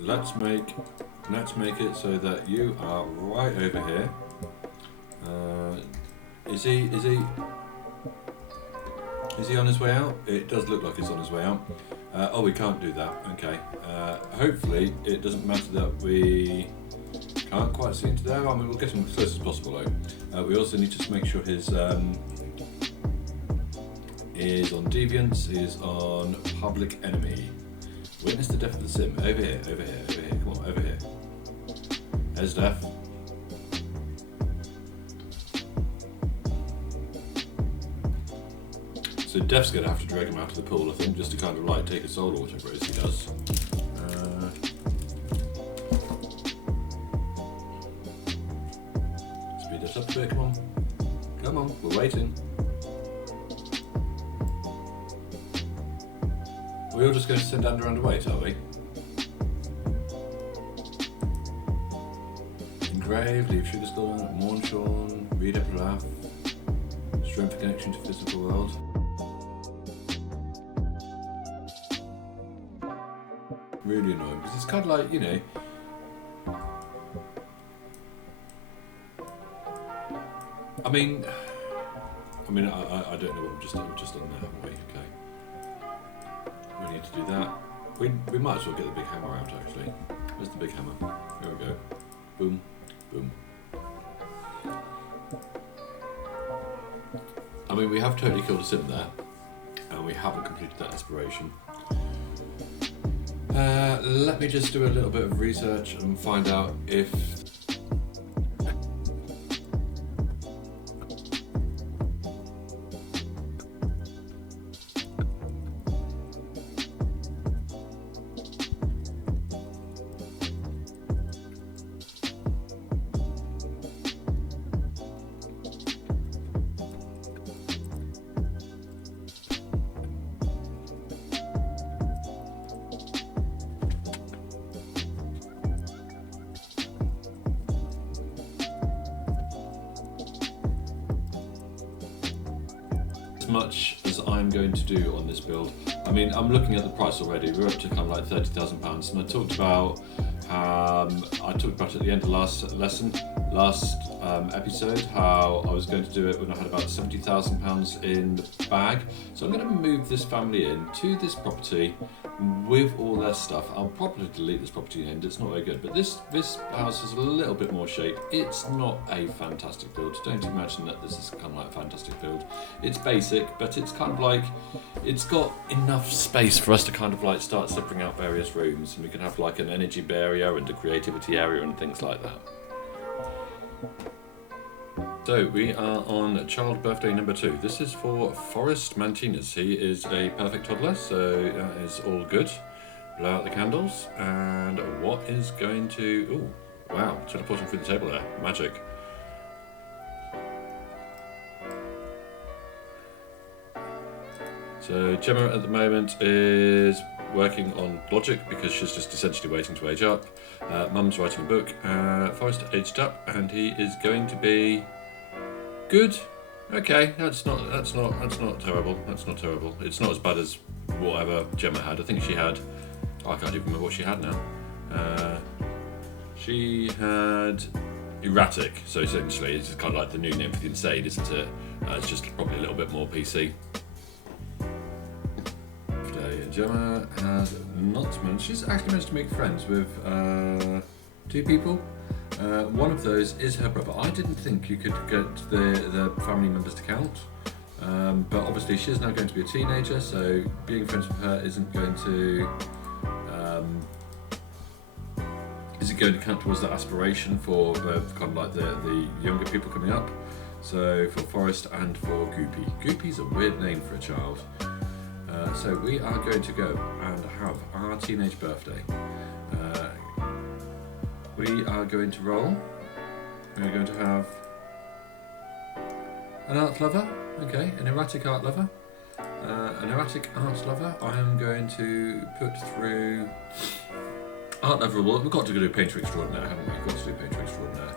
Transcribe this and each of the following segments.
let's make it so that you are right over here. Is he on his way out? It does look like he's on his way out. Oh, we can't do that. Okay. Hopefully it doesn't matter that we can't quite see into there. I mean, we'll get him as close as possible though. We also need to make sure his is on Deviance, is on Public Enemy. Witness the death of the sim. Over here. Come on, over here. There's death. So Death's going to have to drag him out of the pool, I think, just to kind of like take a soul or whatever it is he does. Speed us up a bit, come on. Come on, we're waiting. We're all just going to send Andrew and wait, are we? Engrave, leave sugar skull, mourn Sean, read epitaph, strength connection to physical world. Really annoying because it's kind of like, you know. I mean, I don't know what we've just done there, haven't we? Okay. We need to do that. We might as well get the big hammer out actually. Where's the big hammer? There we go. Boom, boom. I mean, we have totally killed a sim there, and we haven't completed that aspiration. Let me just do a little bit of research and find out if much as I'm going to do on this build. I mean, I'm looking at the price already. We're up to kind of like £30,000, and I talked about at the end of last episode how I was going to do it when I had about £70,000 in the bag. So I'm going to move this family in to this property with all their stuff. I'll probably delete this property in the end. It's not very good, but this house is a little bit more shape. It's not a fantastic build. Don't imagine that this is kind of like a fantastic build. It's basic, but it's kind of like, it's got enough space for us to kind of like start separating out various rooms, and we can have like an energy area and a creativity area and things like that. So we are on child birthday number 2. This is for Forrest Mantinez. He is a perfect toddler, so that is all good. Blow out the candles, and what is going to... Oh, wow, teleporting through the table there. Magic. So Gemma at the moment is working on logic because she's just essentially waiting to age up. Mum's writing a book. Forrest aged up, and he is going to be... good. Okay, that's not terrible. That's not terrible. It's not as bad as whatever Gemma had. I think she had... I can't even remember what she had now. She had erratic. So essentially, it's kind of like the new name for the insane, isn't it? It's just probably a little bit more PC. Today, Gemma has not managed. She's actually managed to make friends with 2 people. One of those is her brother. I didn't think you could get the family members to count, but obviously she is now going to be a teenager, so being friends with her isn't going to count towards that aspiration for kind of like the younger people coming up. So for Forrest and for Goopy. Goopy's a weird name for a child. So we are going to go and have our teenage birthday. We are going to roll. We're going to have an art lover, okay, an erratic art lover. An erratic art lover, I am going to put through art lover. We've got to do painter extraordinaire, haven't we? We've got to do painter extraordinaire.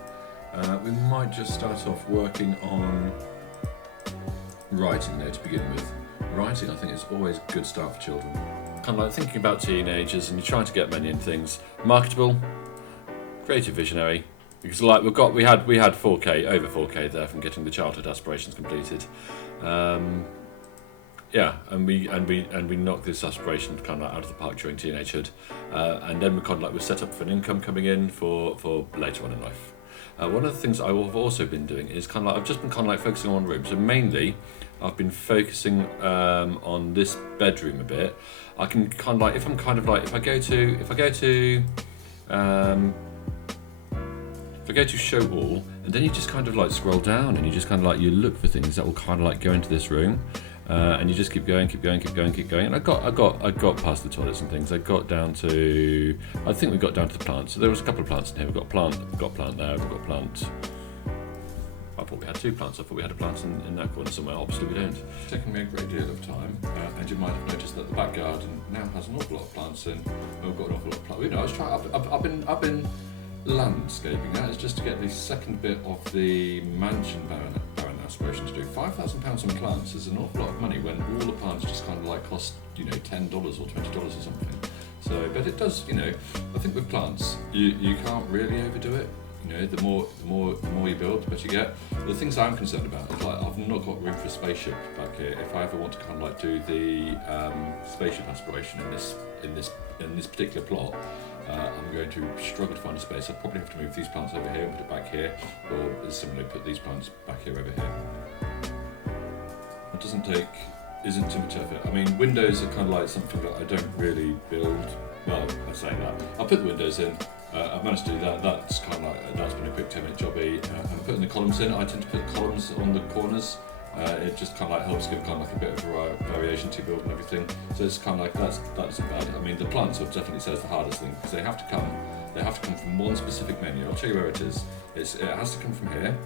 We might just start off working on writing though to begin with. Writing, I think, is always a good start for children. kind of like thinking about teenagers and you're trying to get many in things. Marketable, creative visionary, because like we had 4K, over 4K there from getting the childhood aspirations completed. Yeah, and we knocked this aspiration kind of like out of the park during teenagehood, and then we kind of like we're set up for an income coming in for later on in life. One of the things I've also been doing is kind of like I've just been kind of like focusing on one room. So mainly, I've been focusing on this bedroom a bit. I can kind of like if I go to show all, and then you just kind of like scroll down and you just kind of like you look for things that will kind of like go into this room. And you just keep going. And I got past the toilets and things. I think we got down to the plants. So there was a couple of plants in here. We've got plant there. We've got plant. I thought we had 2 plants. I thought we had a plant in that corner somewhere. Obviously we don't. It's taken me a great deal of time, and you might have noticed that the back garden now has an awful lot of plants in. We've got an awful lot of plants. You know, I was trying. I've been landscaping. That is just to get the second bit of the mansion baron aspiration to do. £5,000 on plants is an awful lot of money when all the plants just kind of like cost, you know, $10 or $20 or something. So, but it does, you know, I think with plants, you can't really overdo it. You know, the more you build, the better you get. The things I'm concerned about is like I've not got room for a spaceship back here. If I ever want to kind of like do the spaceship aspiration in this particular plot, I'm going to struggle to find a space. I'll probably have to move these plants over here and put it back here, or similarly put these plants back here over here. It isn't too much effort. I mean, windows are kind of like something that I don't really build. Well, I say that. I'll put the windows in. I've managed to do that. That's kind of like that's been a quick 10-minute jobby. I'm putting the columns in. I tend to put columns on the corners. It just kind of like helps give kind of like a bit of variation to build and everything. So it's kind of like that isn't bad. I mean, the plants would definitely say is the hardest thing because they have to come from one specific menu. I'll show you where it is. It has to come from here.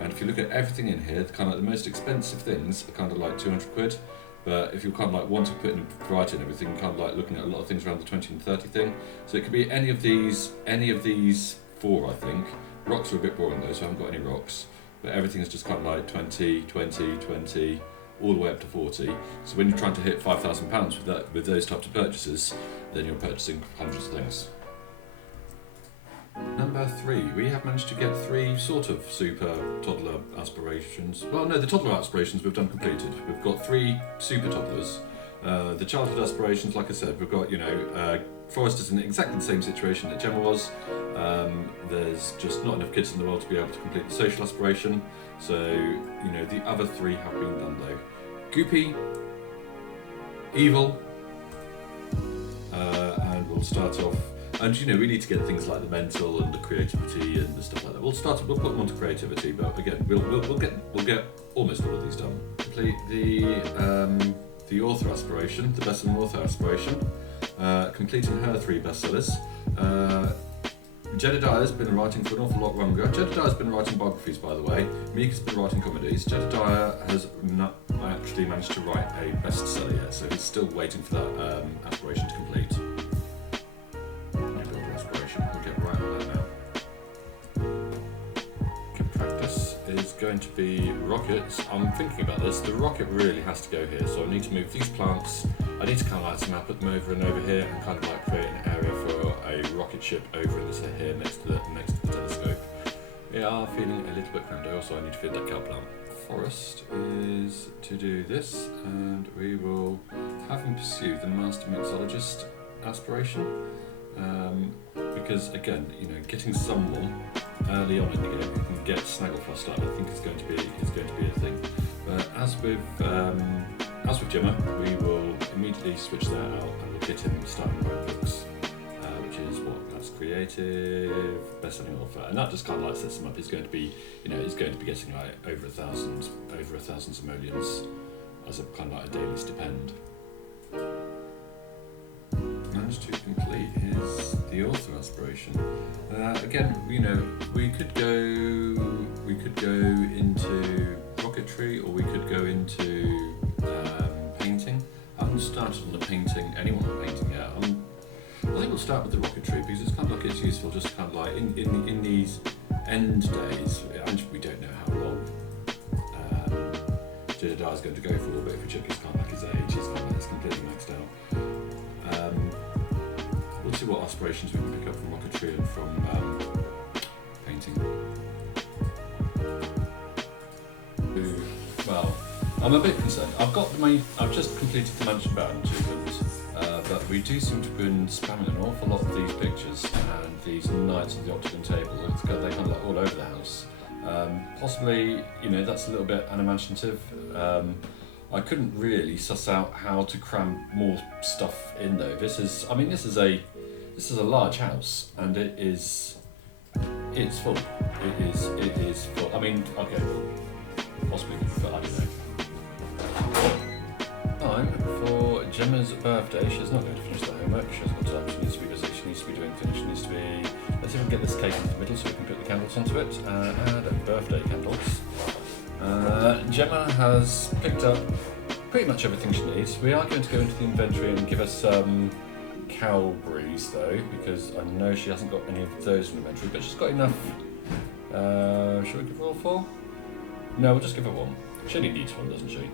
And if you look at everything in here, kind of like the most expensive things are kind of like 200 quid. But if you kind of like want to put in a variety and everything, kind of like looking at a lot of things around the 20 and 30 thing. So it could be any of these 4, I think. Rocks are a bit boring though, so I haven't got any rocks. But everything is just kind of like 20, 20, 20, all the way up to 40. So when you're trying to hit £5,000 with those types of purchases, then you're purchasing hundreds of things. Number 3, we have managed to get 3 sort of super toddler aspirations. Well, no, the toddler aspirations we've done completed. We've got 3 super toddlers. The childhood aspirations, like I said, we've got, you know, Forrest is in exactly the same situation that Gemma was. There's just not enough kids in the world to be able to complete the social aspiration. So, you know, the other 3 have been done though. Goopy, Evil, and we'll start off. And you know, we need to get things like the mental and the creativity and the stuff like that. We'll put them onto creativity, but again, we'll get almost all of these done. Complete the author aspiration, the best-selling author aspiration, completing her 3 bestsellers. Jedidiah's been writing for an awful lot longer. Jedidiah's been writing biographies, by the way. Micah's been writing comedies. Jedidiah has not actually managed to write a bestseller yet, so he's still waiting for that aspiration to complete. We'll get right on that now. Practice is going to be rockets. I'm thinking about this. The rocket really has to go here, so I need to move these plants. I need to kind of like somehow put them over and over here and kind of like create an area for a rocket ship over in this here next to the telescope. We are feeling a little bit cramped. Also, I need to feed that cow plant. Forrest is to do this, and we will have him pursue the master mixologist aspiration. Because again, you know, getting someone early on in the game who can get Snagglepuss started, I think is going to be a thing. But as with Gemma, we will immediately switch that out and we'll get him starting writing books, which is that's creative, best-selling author, and that just kind of like sets him up. He's going to be, you know, he's going to be getting like over 1,000 simoleons as a kind of like a daily stipend. Managed to complete the author aspiration. Again, you know, we could go into rocketry, or we could go into painting. I haven't started on the painting. Anyone on painting yet? I think we'll start with the rocketry because it's kind of like it's useful, just kind of like in these end days, and we don't know how long Jedidiah is going to go for, but if we check his kind of like his age, he's kind of like it's completely maxed out. We'll see what aspirations we can pick up from rocketry and from painting. Well, I'm a bit concerned. I've just completed the mansion bound achievement, but we do seem to have been spamming an awful lot of these pictures and these knights on the octagon table. They're kind of like all over the house. Possibly, that's a little bit unimaginative. I couldn't really suss out how to cram more stuff in though. This is a large house, and it's full. It is full. I mean, okay, possibly, but I don't know. Time for Gemma's birthday. She's not going to finish the homework. She hasn't got time. She needs to be busy. She needs to be doing things. She needs to be. Let's see if we can get this cake into the middle so we can put the candles onto it. Add birthday candles. Gemma has picked up pretty much everything she needs. We are going to go into the inventory and give her some cowberries though, because I know she hasn't got any of those in the inventory, but she's got enough. Should we give her all 4? No, we'll just give her 1. She only needs 1, doesn't she?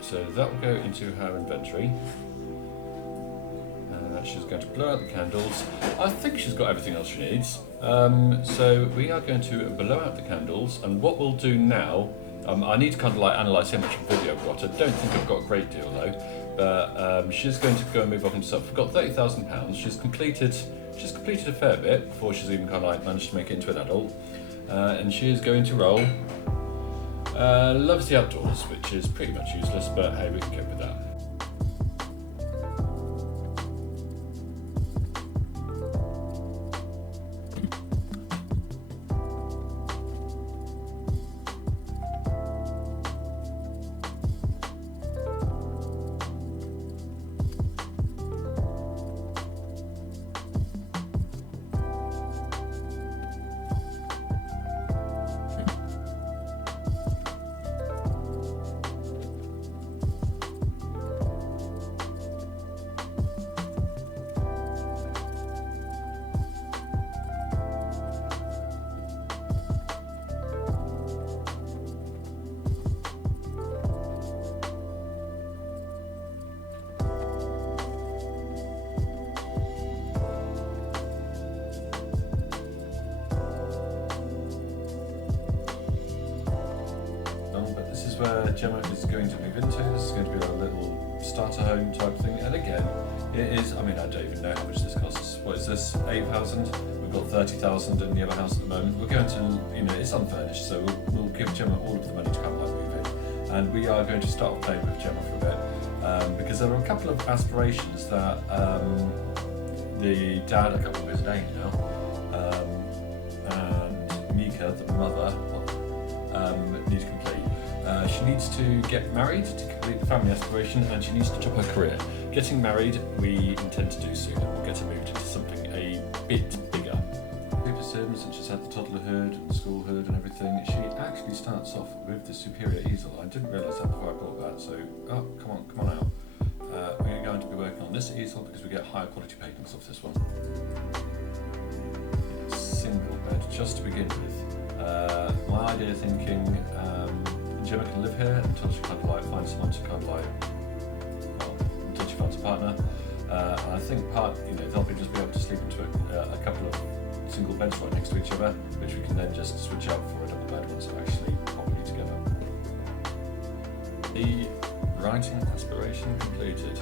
So that will go into her inventory. She's going to blow out the candles. I think she's got everything else she needs. So we are going to blow out the candles, and what we'll do now, I need to kind of like analyse how much video I've got. I don't think I've got a great deal though, but she's going to go and move off into stuff. We've got £30,000. She's completed a fair bit before she's even kind of like managed to make it into an adult, and she is going to roll. Loves the outdoors, which is pretty much useless, but hey, we can cope with that. Where Gemma is going to move into. This is going to be a little starter home type thing, and again, it is, I don't even know how much this costs. What is this, 8,000? We've got 30,000 in the other house at the moment. We're going to, it's unfurnished, so we'll give Gemma all of the money to come like move in, and we are going to start playing with Gemma for a bit, because there are a couple of aspirations that the dad, I can't remember his name now, and Micah, the mother, need to complete. She needs to get married to complete the family aspiration, and she needs to top her career. Getting married, we intend to do soon. We'll get her moved into something a bit bigger. Super Sims, and she's had the toddler hood and the school hood and everything. She actually starts off with the superior easel. I didn't realise that before I bought that, so, come on out. We're going to be working on this easel because we get higher quality paintings off this one. Single bed, just to begin with. My idea thinking, Gemma can live here until she kind of like finds someone to kind of like, until she finds a partner. And I think they'll just be able to sleep into a couple of single beds right next to each other, which we can then just switch out for a double bed once they're actually properly together. The writing aspiration completed.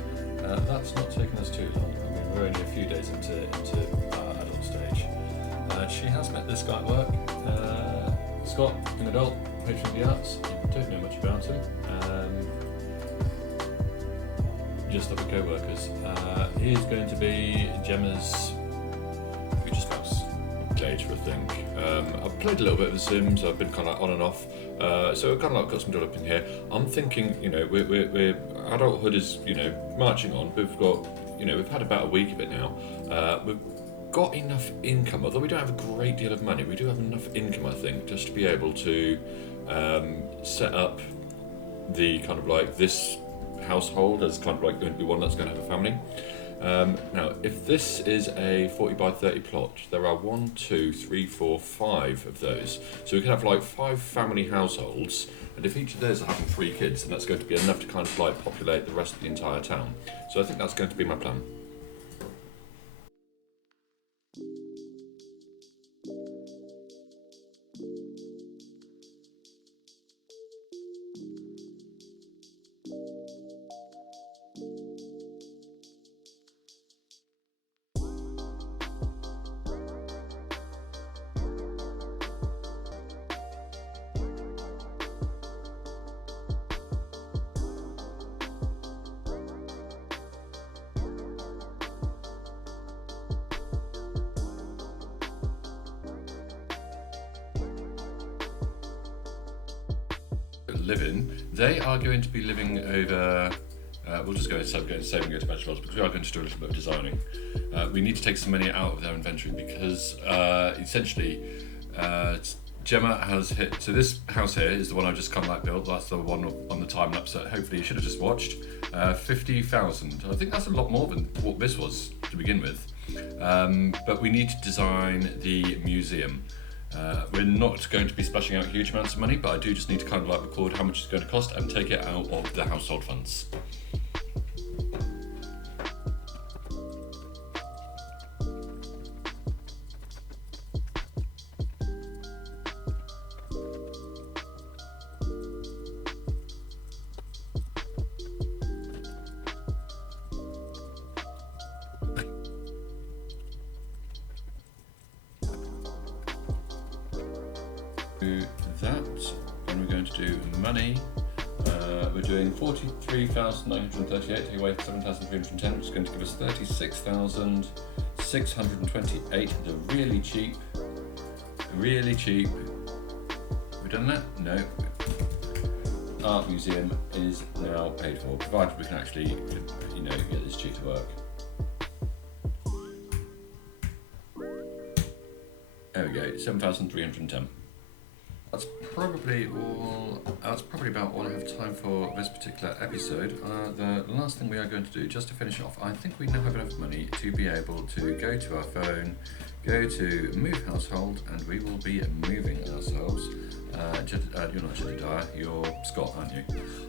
That's not taken us too long. We're only a few days into our adult stage. She has met this guy at work, Scott, an adult, patron of the arts. Don't know much about him. Just other co-workers. He is going to be Gemma's future spouse later, I think. I've played a little bit of The Sims. I've been kind of on and off, so I've kind of like got some developing here. I'm thinking, we're adulthood is marching on. We've got we've had about a week of it now. We've got enough income, although we don't have a great deal of money. We do have enough income, I think, just to be able to set up the kind of like this household as kind of like going to be one that's going to have a family. Now, if this is a 40 by 30 plot, there are 1, 2, 3, 4, 5 of those. So we could have like 5 family households, and if each of those are having 3 kids, then that's going to be enough to kind of like populate the rest of the entire town. So I think that's going to be my plan. Living, they are going to be living over, we'll just go save and go to vegetables, because we are going to do a little bit of designing. We need to take some money out of their inventory because essentially Gemma has hit, so this house here is the one I just kind of like built, that's the one on the time lapse that hopefully you should have just watched, 50,000. I think that's a lot more than what this was to begin with, but we need to design the museum. We're not going to be splashing out huge amounts of money, but I do just need to kind of like record how much it's going to cost and take it out of the household funds. That, and we're going to do money. We're doing 43,938 take away 7,310, which is going to give us 36,628. They're really cheap. Really cheap. Have we done that? No. Art museum is now paid for, provided we can actually, get this cheap to work. There we go, 7,310. That's probably about all I have time for this particular episode. The last thing we are going to do, just to finish off, I think we now have enough money to be able to go to our phone, go to move household, and we will be moving ourselves. You're not Jedidiah, you're Scott, aren't you?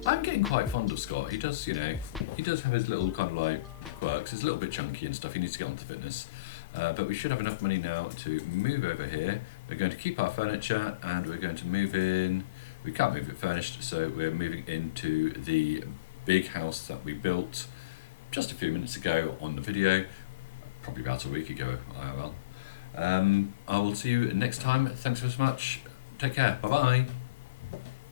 I'm getting quite fond of Scott. He does have his little kind of like quirks. He's a little bit chunky and stuff. He needs to get onto fitness. But we should have enough money now to move over here. We're going to keep our furniture and we're going to move in. We can't move it furnished, so we're moving into the big house that we built just a few minutes ago on the video, probably about a week ago, IRL. I will see you next time. Thanks so much. Take care. Bye-bye.